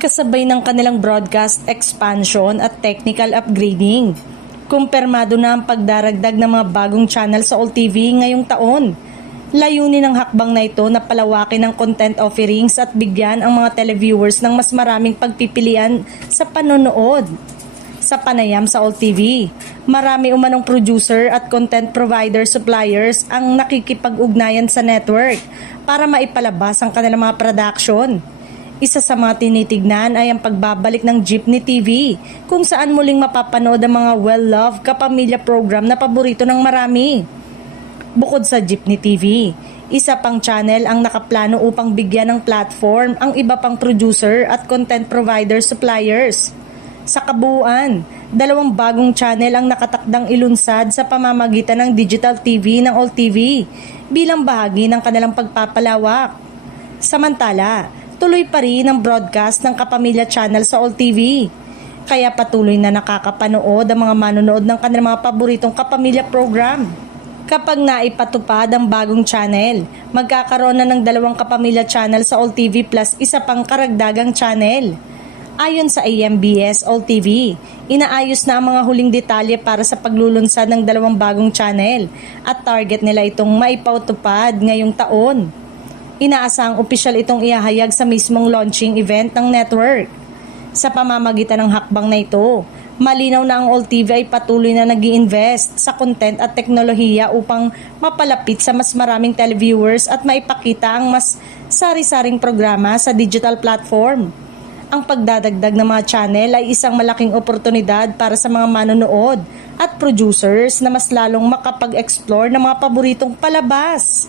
kasabay ng kanilang broadcast expansion at technical upgrading. Kumpirmado na ang pagdaragdag ng mga bagong channel sa All TV ngayong taon. Layunin ng hakbang na ito na palawakin ang content offerings at bigyan ang mga televiewers ng mas maraming pagpipilian sa panonood. Sa panayam sa All TV, marami umanong producer at content provider suppliers ang nakikipag-ugnayan sa network para maipalabas ang kanilang mga production. Isa sa mga tinitignan ay ang pagbabalik ng Jeepney TV, kung saan muling mapapanood ang mga well-loved kapamilya program na paborito ng marami. Bukod sa Jeepney TV, isa pang channel ang nakaplano upang bigyan ng platform ang iba pang producer at content provider suppliers. Sa kabuuan, 2 bagong channel ang nakatakdang ilunsad sa pamamagitan ng digital TV ng All TV bilang bahagi ng kanilang pagpapalawak. Samantala, tuloy pa rin ang broadcast ng Kapamilya Channel sa All TV. Kaya patuloy na nakakapanood ang mga manonood ng kanilang mga paboritong kapamilya program. Kapag naipatupad ang bagong channel, magkakaroon na ng 2 kapamilya channel sa All TV plus isa pang karagdagang channel. Ayon sa AMBS All TV, inaayos na ang mga huling detalye para sa paglulunsad ng 2 bagong channel at target nila itong maipatupad ngayong taon. Inaasahang opisyal itong ihahayag sa mismong launching event ng network. Sa pamamagitan ng hakbang na ito, malinaw na ang All TV ay patuloy na nag-i-invest sa content at teknolohiya upang mapalapit sa mas maraming televiewers at maipakita ang mas sari-saring programa sa digital platform. Ang pagdadagdag ng mga channel ay isang malaking oportunidad para sa mga manonood at producers na mas lalong makapag-explore ng mga paboritong palabas.